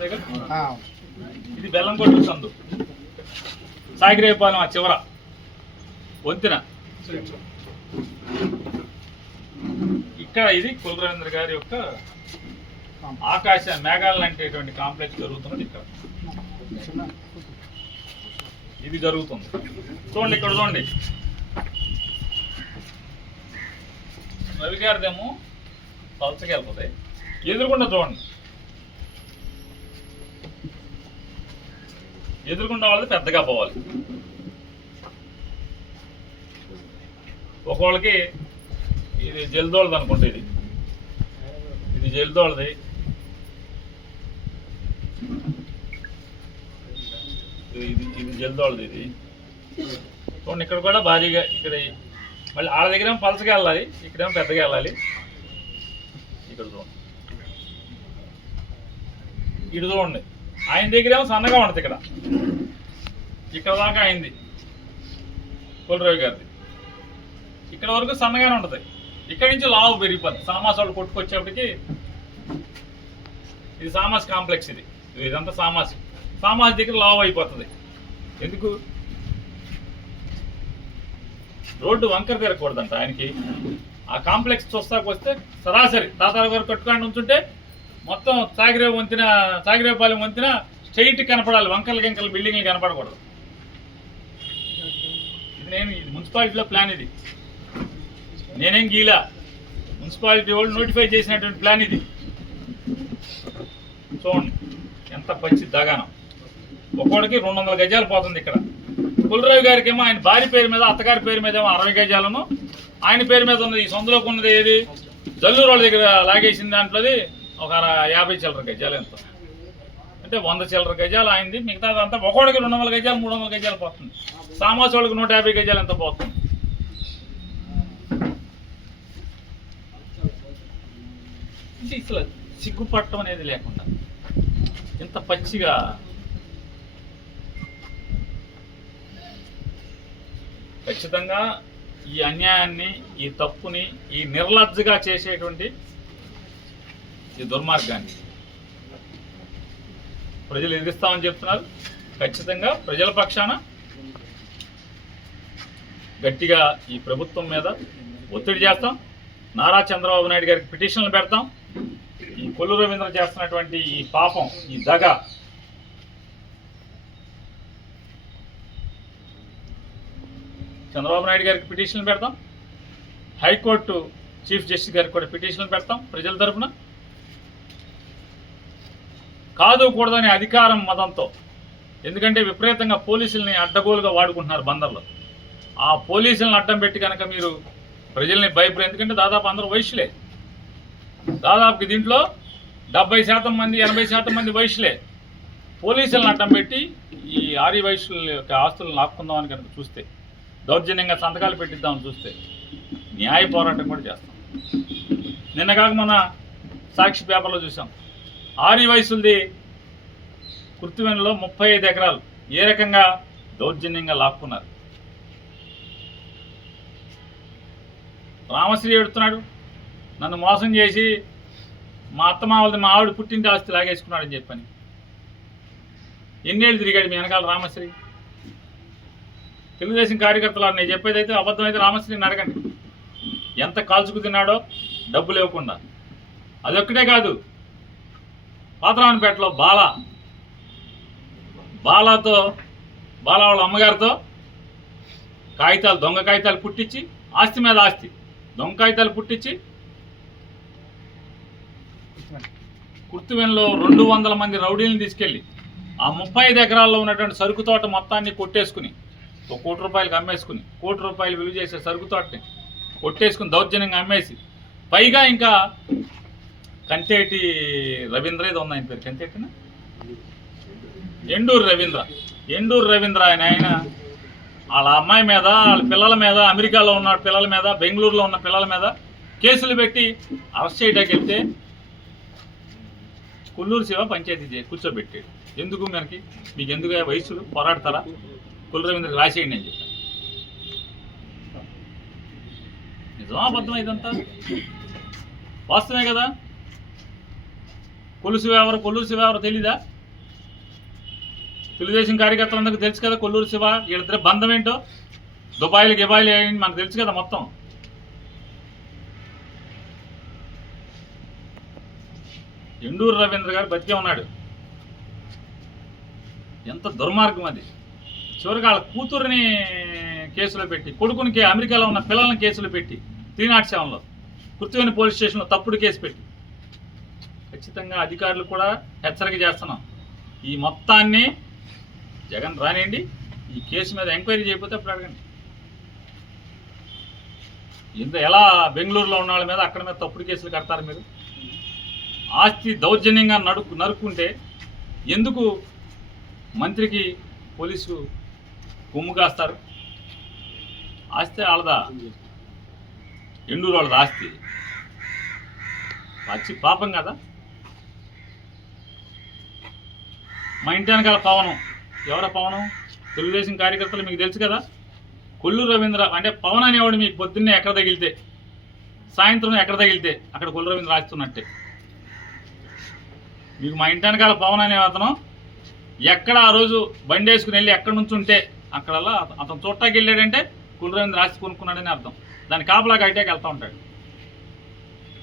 తెలిసిందేగా. ఇది బెల్లంకొట్టు సందు, సాగిరేపాలెం ఆ చివర వంతెన. ఇక్కడ ఇది కుల రవీంద్ర గారి యొక్క ఆకాశ మేఘాలు అంటేటువంటి కాంప్లెక్స్ జరుగుతున్నది. ఇక్కడ ఇది జరుగుతుంది. చూడండి, ఇక్కడ చూడండి, రవి గారిదేమో పలసకి వెళ్తుంది. ఎదురుకుండా చూడండి, ఎదురుకుండా వాళ్ళది పెద్దగా పోవాలి. ఒకళ్ళకి ఇది జల్దోళది అనుకుంటే, ఇది జల్దోళది, ఇది జల్దోళది. ఇది చూడండి, ఇక్కడ కూడా భారీగా, ఇక్కడ మళ్ళీ వాళ్ళ దగ్గర పలసగా వెళ్ళాలి, ఇక్కడేమో పెద్దగా వెళ్ళాలి. ఇక్కడ చూడండి, ఇటు చూడండి, ఆయన దగ్గర ఏమో సన్నగా ఉంటుంది. ఇక్కడ దాకా అయింది కులరవి గారిది, ఇక్కడ వరకు సన్నగానే ఉంటుంది. ఇక్కడి నుంచి లావు పెరిగిపోతుంది. సామాస్ వాళ్ళు కొట్టుకొచ్చేప్పటికి, ఇది సామాస్ కాంప్లెక్స్, ఇదంతా సామాస్ దగ్గర లావు అయిపోతుంది. ఎందుకు? రోడ్డు వంకర తిరగకూడదంట ఆయనకి. ఆ కాంప్లెక్స్ చూస్తాకొస్తే సరాసరి తాతారావు గారు కట్టుకొని ఉంచుంటే మొత్తం సాగిరేపాలెం వంతెన స్ట్రైట్ కనపడాలి, వంకలు గింకలు బిల్డింగ్లు కనపడకూడదు. ఇది మున్సిపాలిటీలో ప్లాన్. ఇది నేనేం గీలా, మున్సిపాలిటీ వాళ్ళు నోటిఫై చేసినటువంటి ప్లాన్ ఇది. చూడండి ఎంత పచ్చి దగానం. ఒక్కోడికి 200 గజాలు పోతుంది. ఇక్కడ కులరవి గారికి ఏమో ఆయన భార్య పేరు మీద, అత్తగారి పేరు మీద ఏమో 60 గజాలను, ఆయన పేరు మీద ఉన్నది. ఈ సొంతలోకి ఉన్నది ఏది, జల్లూరు వాళ్ళ దగ్గర లాగేసిన దాంట్లోది ఒక 50 చిల్లర గజాలు, ఎంత అంటే 100 చిల్లర గజాలు ఆయనది. మిగతాదంతా ఒకడికి 200 గజాలు 300 గజాలు పోతుంది. సామాస్ వాళ్ళకి 150 గజాలు ఎంత పోతుంది. ఇట్లా సిగ్గుపట్టడం అనేది లేకుండా ఇంత పచ్చిగా ఖచ్చితంగా ఈ అన్యాయాన్ని, ఈ తప్పుని, ఈ నిర్లజ్జగా చేసేటువంటి ఈ దుర్మార్గాన్ని ప్రజలు ఎదిరిస్తామని చెప్తున్నారు. ఖచ్చితంగా ప్రజల పక్షాన గట్టిగా ఈ ప్రభుత్వం మీద ఒత్తిడి చేస్తాం. నారా చంద్రబాబు నాయుడు గారికి పిటిషన్లు పెడతాం. ఈ కొల్లు రవీంద్ర చేస్తున్నటువంటి ఈ పాపం, ఈ దగ చంద్రబాబు నాయుడు గారికి పిటిషన్లు పెడతాం. హైకోర్టు చీఫ్ జస్టిస్ గారికి కూడా పిటిషన్లు పెడతాం ప్రజల తరఫున. కాదు కూడదని అధికారం మదంతో, ఎందుకంటే విపరీతంగా పోలీసుల్ని అడ్డగోలుగా వాడుకుంటున్నారు బందర్లో. ఆ పోలీసులను అడ్డం పెట్టి కనుక మీరు ప్రజల్ని భయపడే, ఎందుకంటే దాదాపు అందరూ వైశ్యులే. దాదాపు దీంట్లో 70% మంది 80% మంది వైశ్యులే. పోలీసులను అడ్డం పెట్టి ఈ ఆర్య వైశ్యుల యొక్క ఆస్తులను లాక్కుందామని కనుక చూస్తే, దౌర్జన్యంగా సంతకాలు పెట్టిద్దామని చూస్తే న్యాయ పోరాటం కూడా చేస్తాం. నిన్న కాక మన సాక్షి పేపర్లో చూసాం, ఆర్య వైశ్యులది కృత్తివెనలో 35 ఎకరాలు ఏ రకంగా దౌర్జన్యంగా లాక్కున్నారు. రామశ్రీ ఎడుతున్నాడు, నన్ను మోసం చేసి మా అత్తమావలది, మా ఆవిడ పుట్టింటి ఆస్తి లాగేసుకున్నాడని చెప్పని. ఎన్నేళ్ళు తిరిగాడు మీ వెనకాల రామశ్రీ? తెలుగుదేశం కార్యకర్తలు నేను చెప్పేదైతే అబద్ధమైతే రామశ్రీని అడగండి. ఎంత కాల్చుకు తిన్నాడో డబ్బులు ఇవ్వకుండా. అదొక్కటే కాదు, పాతరావణపేటలో బాలాతో వాళ్ళ అమ్మగారితో దొంగ కాగితాలు పుట్టించి, ఆస్తి మీద ఆస్తి దొంగ కాగితాలు పుట్టించి కుర్తివెన్లో 200 మంది రౌడీలను తీసుకెళ్ళి ఆ 35 ఎకరాల్లో ఉన్నటువంటి సరుకు తోట మొత్తాన్ని కొట్టేసుకుని, ₹1 కోటి అమ్మేసుకుని, ₹1 కోటి విలువ చేసే సరుకు తోటని కొట్టేసుకుని దౌర్జన్యంగా అమ్మేసి, పైగా ఇంకా కంతేటి రవీంద్ర ఏదో ఉంది ఆయన పేరు, కంతేటినా ఎండూరు రవీంద్ర ఆయన వాళ్ళ అమ్మాయి మీద, వాళ్ళ పిల్లల మీద, అమెరికాలో ఉన్న పిల్లల మీద, బెంగళూరులో ఉన్న పిల్లల మీద కేసులు పెట్టి అరెస్ట్ చేయడానికి వెళ్తే కొల్లూరు శివ పంచాయతీ కూర్చోబెట్టాడు. ఎందుకు మీకు ఎందుకు వయసులు పోరాడతారా, కుల రవీంద్రకి రాసేయండి అని చెప్పాను. నిజమా అబద్ధం ఇదంతా? వాస్తవమే కదా. కొల్లు శివ ఎవరో తెలీదా? తెలుగుదేశం కార్యకర్తలందరికీ తెలుసు కదా కొల్లూరు శివ వీళ్ళిద్దరి బంధం ఏంటో, దుబాయ్లు గిబాయిలు ఏంటి మనకు తెలుసు కదా మొత్తం. ఎండూరు రవీంద్ర గారు బతికే ఉన్నాడు. ఎంత దుర్మార్గం అది. చివరికి వాళ్ళ కూతురుని కేసులో పెట్టి, కొడుకునికి అమెరికాలో ఉన్న పిల్లల్ని కేసులో పెట్టి 307లో కృత్యవేణి పోలీస్ స్టేషన్లో తప్పుడు కేసు పెట్టి, ఖచ్చితంగా అధికారులు కూడా హెచ్చరిక చేస్తున్నాం. ఈ మొత్తాన్ని జగన్ రానియండి, ఈ కేసు మీద ఎంక్వైరీ చేయకపోతే అప్పుడు అడగండి. ఇంత ఎలా బెంగళూరులో ఉన్న వాళ్ళ మీద అక్కడ మీద తప్పుడు కేసులు కడతారు మీరు? ఆస్తి దౌర్జన్యంగా నరుక్కుంటే ఎందుకు మంత్రికి పోలీసు కొమ్ము కాస్తారు? ఆస్తి వాళ్ళదా, ఎండూరు వాళ్ళది ఆస్తి, పచ్చి పాపం కదా. మా ఇంటి వెనకాల పవనం, ఎవరా పవనం? తెలుగుదేశం కార్యకర్తలు మీకు తెలుసు కదా. కొల్లూరు రవీంద్ర అంటే పవన్ అనేవాడు మీకు పొద్దున్నే ఎక్కడ తగిలితే, సాయంత్రం ఎక్కడ తగిలితే అక్కడ కొల్లూరు రవీంద్ర రాస్తున్నట్టే. మీకు మా ఇంటి వెనకాల పవన్ అనే అతను ఎక్కడ ఆ రోజు బండి వేసుకుని వెళ్ళి ఎక్కడి నుంచి ఉంటే అక్కడల్లా అతను చూడటానికి వెళ్ళాడంటే కొల్లూరు రవీంద్ర రాసి కొనుక్కున్నాడని అర్థం. దాని కాపలా కట్టాక వెళ్తూ ఉంటాడు.